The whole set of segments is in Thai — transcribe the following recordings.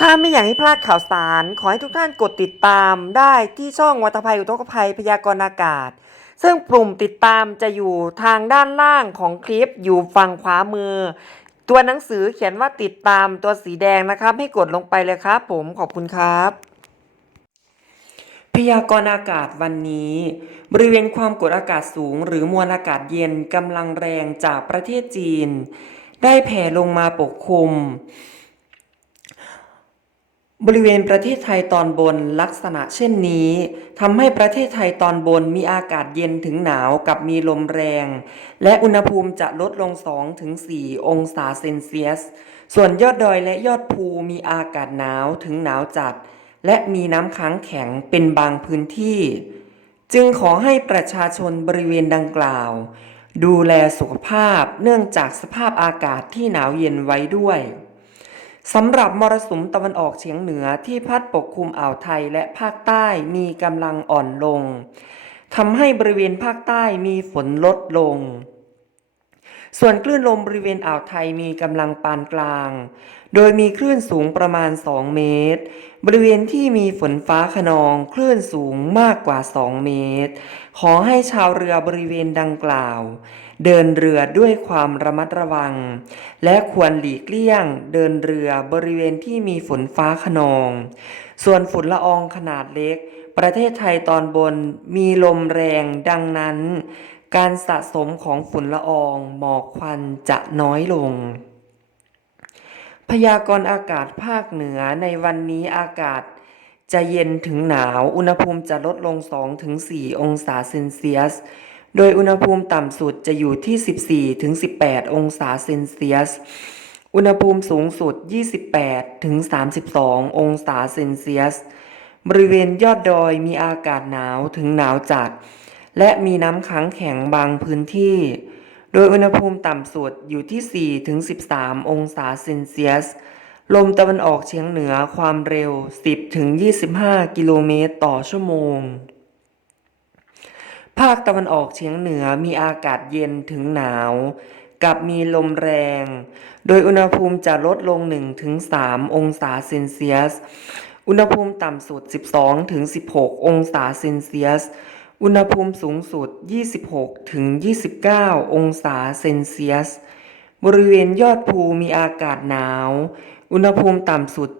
ถ้าไม่อยากให้พลาดข่าวสาร ขอให้ทุกท่านกดติดตามได้ที่ช่องวัตภัยอุทกภัยพยากรณ์อากาศ ซึ่งปุ่มติดตามจะอยู่ทางด้านล่างของคลิปอยู่ฝั่งขวามือ ตัวหนังสือเขียนว่าติดตามตัวสีแดงนะครับ ให้กดลงไปเลยครับ ผมขอบคุณครับ พยากรณ์อากาศวันนี้ บริเวณความกดอากาศสูง หรือมวลอากาศเย็นกำลังแรงจากประเทศจีน ได้แผ่ลงมาปกคลุม บริเวณประเทศไทยตอนบนลักษณะเช่นนี้ทำให้ประเทศไทยตอนบนมีอากาศเย็นถึงหนาวกับมีลมแรง และอุณหภูมิจะลดลง 2-4 องศาเซนเซียส ส่วนยอดดอยและยอดภูมีอากาศหนาวถึงหนาวจัด และมีน้ำค้างแข็งเป็นบางพื้นที่ จึงขอให้ประชาชนบริเวณดังกล่าว ดูแลสุขภาพเนื่องจากสภาพอากาศที่หนาวเย็นไว้ด้วย สำหรับมรสุมตะวันออกเฉียงเหนือที่พัดปกคลุมอ่าวไทยและภาคใต้มีกำลังอ่อนลงทำให้บริเวณภาคใต้มีฝนลดลง ส่วนคลื่นลมบริเวณอ่าวไทยมีกำลังปานกลาง โดยมีคลื่นสูงประมาณ 2 เมตร บริเวณที่มีฝนฟ้าขนองคลื่นสูงมากกว่า 2 เมตร ขอให้ชาวเรือบริเวณดังกล่าว เดินเรือด้วยความระมัดระวัง และควรหลีกเลี่ยง เดินเรือบริเวณที่มีฝนฟ้าขนอง ส่วนฝุ่นละอองขนาดเล็ก ประเทศไทยตอนบนมีลมแรงดังนั้น การสะสมของฝุ่นละอองหมอกควันจะน้อยลง พยากรณ์อากาศภาคเหนือในวันนี้อากาศจะเย็นถึงหนาว อุณหภูมิจะลดลง 2-4 องศาเซนเซียส โดยอุณหภูมิต่ำสุดจะอยู่ที่ 14-18 องศาเซนเซียส อุณหภูมิสูงสุด 28-32 องศาเซนเซียส บริเวณยอดดอยมีอากาศหนาวถึงหนาวจัด และมีน้ำค้างแข็งบางพื้นที่ โดยอุณหภูมิต่ำสุดอยู่ที่ 4-13 องศาเซนเซียส ลมตะวันออกเฉียงเหนือความเร็ว 10-25 กิโลเมตรต่อชั่วโมง ภาคตะวันออกเฉียงเหนือมีอากาศเย็นถึงหนาวกับมีลมแรง โดยอุณหภูมิจะลดลง 1-3 องศาเซนเซียส อุณหภูมิต่ำสุด 12-16 องศาเซนเซียส อุณหภูมิสูงสุด 26-29 องศาเซนเซียส บริเวณยอดภูมีอากาศหนาว อุณหภูมิต่ำสุด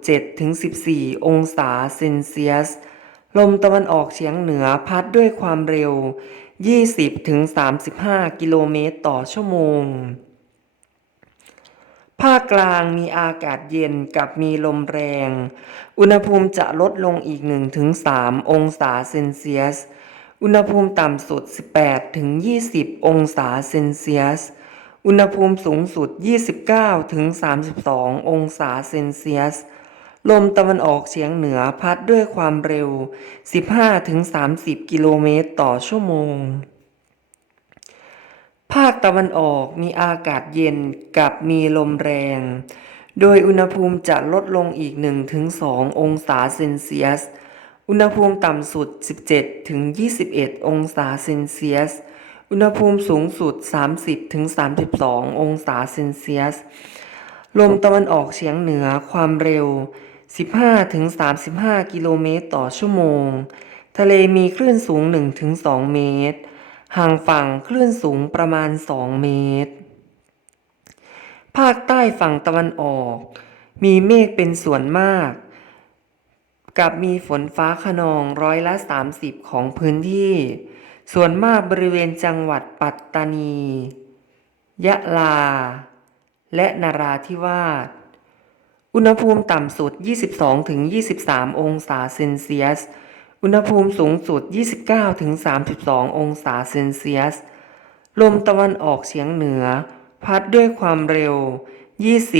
7-14 องศาเซนเซียส ลมตะวันออกเฉียงเหนือพัดด้วยความเร็ว 20-35 กิโลเมตรต่อชั่วโมง ภาคกลางมีอากาศเย็นกับมีลมแรง อุณหภูมิจะลดลงอีก 1-3 องศาเซนเซียส อุณหภูมิต่ำสุด 18-20 องศาเซนเซียส อุณหภูมิสูงสุด 29-32 องศาเซนเซียส ลมตะวันออกเฉียงเหนือพัดด้วยความเร็ว 15-30 กิโลเมตรต่อชั่วโมง ภาคตะวันออกมีอากาศเย็นกับมีลมแรง โดยอุณหภูมิจะลดลงอีก 1-2 องศาเซนเซียส อุณหภูมิต่ำสุด 17-21 องศาเซนเซียส อุณหภูมิสูงสุด 30-32 องศาเซนเซียส ลมตะวันออกเฉียงเหนือความเร็ว 15-35 กิโลเมตรต่อชั่วโมง ทะเลมีคลื่นสูง1-2เมตร ห่างฝั่งคลื่นสูงประมาณ 2 เมตร ภาคใต้ฝั่งตะวันออก มีเมฆเป็นส่วนมาก กับมีฝนฟ้าขนองร้อยละ 30 ของพื้นที่ ส่วนมากบริเวณจังหวัดปัตตานี ยะลา และนราธิวาส อุณหภูมิต่ำสุด 22-23 องศาเซนเซียส อุณหภูมิสูงสุด 29-32 องศาเซนเซียส ลมตะวันออกเฉียงเหนือ พัดด้วยความเร็ว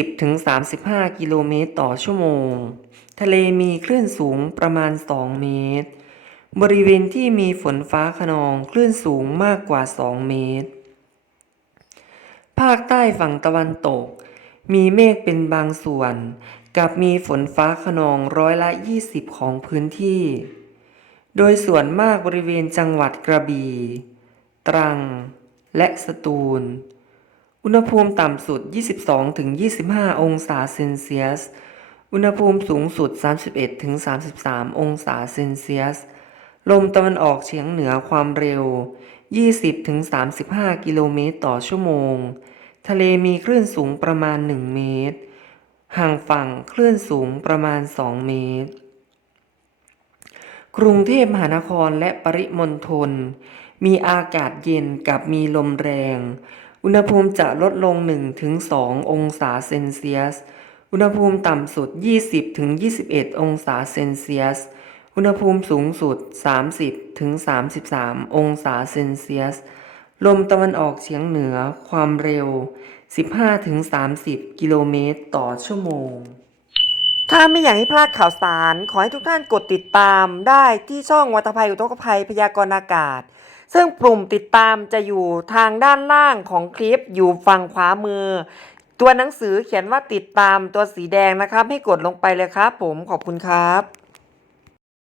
20-35 กิโลเมตรต่อชั่วโมง ทะเลมีคลื่นสูงประมาณ 2 เมตร บริเวณที่มีฝนฟ้าขนองคลื่นสูงมากกว่า 2 เมตร ภาคใต้ฝั่งตะวันตก มีเมฆเป็นบางส่วน กับมีฝนฟ้าขนองร้อยละ 20 ของพื้นที่ โดยส่วนมากบริเวณจังหวัดกระบี่ ตรัง และสตูล อุณหภูมิต่ำสุด 22-25 องศาเซนเซียส อุณหภูมิสูงสุด 31-33 องศาเซนเซียส ลมตะวันออกเฉียงเหนือความเร็ว 20-35 กิโลเมตรต่อชั่วโมง ทะเลมีคลื่นสูงประมาณ 1 เมตร ห่างฝั่งคลื่นสูงประมาณ 2 เมตร กรุงเทพมหานครและปริมณฑลมีอากาศเย็นกับมีลมแรง อุณหภูมิจะลดลง 1-2 องศาเซนเซียส อุณหภูมิต่ำสุด 20-21 องศาเซนเซียส อุณหภูมิสูงสุด 30-33 องศาเซนเซียส ลมตะวันออกเฉียงเหนือความเร็ว 15-30 กิโลเมตรต่อชั่วโมง ถ้าไม่อยากให้พลาดข่าวสาร ขอให้ทุกท่านกดติดตามได้ที่ช่องวัตภัยอุทกภัยพยากรณ์อากาศ ซึ่งปุ่มติดตามจะอยู่ทางด้านล่างของคลิปอยู่ฝั่งขวามือ ตัวหนังสือเขียนว่าติดตามตัวสีแดงนะครับ ให้กดลงไปเลยครับ ผมขอบคุณครับ